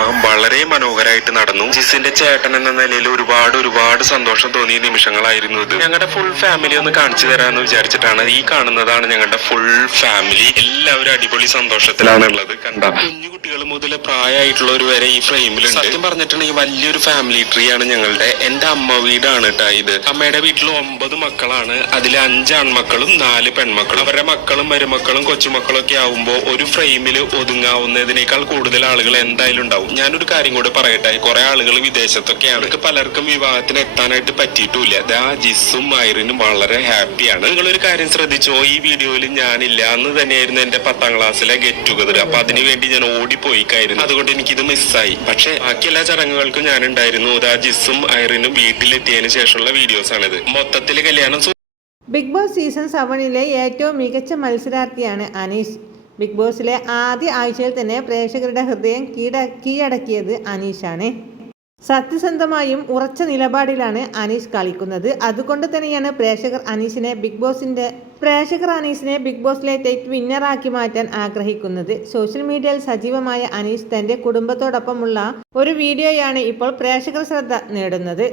വിവാഹം വളരെ മനോഹരമായിട്ട് നടന്നു. ജിസിന്റെ ചേട്ടൻ എന്ന നിലയിൽ ഒരുപാട് ഒരുപാട് സന്തോഷം തോന്നിയ നിമിഷങ്ങളായിരുന്നു ഇത്. ഞങ്ങളുടെ ഫുൾ ഫാമിലി ഒന്ന് കാണിച്ചു തരാമെന്ന് വിചാരിച്ചിട്ടാണ് ഈ കാണുന്നതാണ് ഞങ്ങളുടെ ഫുൾ ഫാമിലി എല്ലാവരും അടിപൊളി സന്തോഷത്തിലാണ് ഉള്ളത് കണ്ട കുട്ടികൾ മുതൽ പ്രായമായിട്ടുള്ളവർ വരെ ഈ ഫ്രെയിമിലുണ്ട് സത്യം പറഞ്ഞിട്ടുണ്ടെങ്കിൽ വലിയൊരു ഫാമിലി ട്രീ ആണ് ഞങ്ങളുടെ എന്റെ അമ്മ വീടാണ് കേട്ടോ ഇത്. അമ്മയുടെ വീട്ടിൽ ഒമ്പത് മക്കളാണ്. അതിൽ അഞ്ച് ആൺമക്കളും നാല് പെൺമക്കളും. അവരുടെ മക്കളും മരുമക്കളും കൊച്ചുമക്കളും ഒക്കെ ആവുമ്പോൾ ഒരു ഫ്രെയിമിൽ ഒതുങ്ങാവുന്നതിനേക്കാൾ കൂടുതൽ ആളുകൾ എന്തായാലും ഉണ്ടാവും. ഞാനൊരു കാര്യം കൂടെ പറയട്ടെ. കുറെ ആളുകൾ വിദേശത്തൊക്കെയാണ്. പലർക്കും വിവാഹത്തിന് എത്താനായിട്ട് പറ്റിയിട്ടില്ല. ദാ ജിസും മൈറിനും വളരെ ഹാപ്പിയാണ്. നിങ്ങളൊരു കാര്യം ശ്രദ്ധിച്ചോ? ഈ വീഡിയോയിൽ ഞാനില്ല. അന്ന് തന്നെയായിരുന്നു എന്റെ പത്താം ക്ലാസ്സിലെ ഗെറ്റ് ടുഗദർ അപ്പൊ അതിനു വേണ്ടി ഞാൻ ഓടിപ്പോയിക്കായിരുന്നു. അതുകൊണ്ട് എനിക്കിത് മിസ്സായി. പക്ഷെ ബാക്കി എല്ലാ ചടങ്ങുകൾക്കും ഞാൻ ഉണ്ടായിരുന്നു ദാ ജിസും ഐറിനും വീട്ടിലെത്തിയതിനു ശേഷമുള്ള വീഡിയോസ് ആണിത് മൊത്തത്തിൽ കല്യാണം ബിഗ് ബോസ് സീസൺ സെവനിലെ ഏറ്റവും മികച്ച മത്സരാർത്ഥിയാണ് അനീഷ്. ബിഗ് ബോസിലെ ആദ്യ ആഴ്ചയിൽ തന്നെ പ്രേക്ഷകരുടെ ഹൃദയം കീഴ കീഴടക്കിയത് അനീഷാണ്. സത്യസന്ധമായും ഉറച്ച നിലപാടിലാണ് അനീഷ് കളിക്കുന്നത്. അതുകൊണ്ട് തന്നെയാണ് പ്രേക്ഷകർ അനീഷിനെ ബിഗ് ബോസിന്റെ പ്രേക്ഷകർ അനീഷിനെ ബിഗ് ബോസിലെ തെറ്റ് വിന്നറാക്കി മാറ്റാൻ ആഗ്രഹിക്കുന്നത്. സോഷ്യൽ മീഡിയയിൽ സജീവമായ അനീഷ് തന്റെ കുടുംബത്തോടൊപ്പമുള്ള ഒരു വീഡിയോയാണ് ഇപ്പോൾ പ്രേക്ഷകർ ശ്രദ്ധ നേടുന്നത്.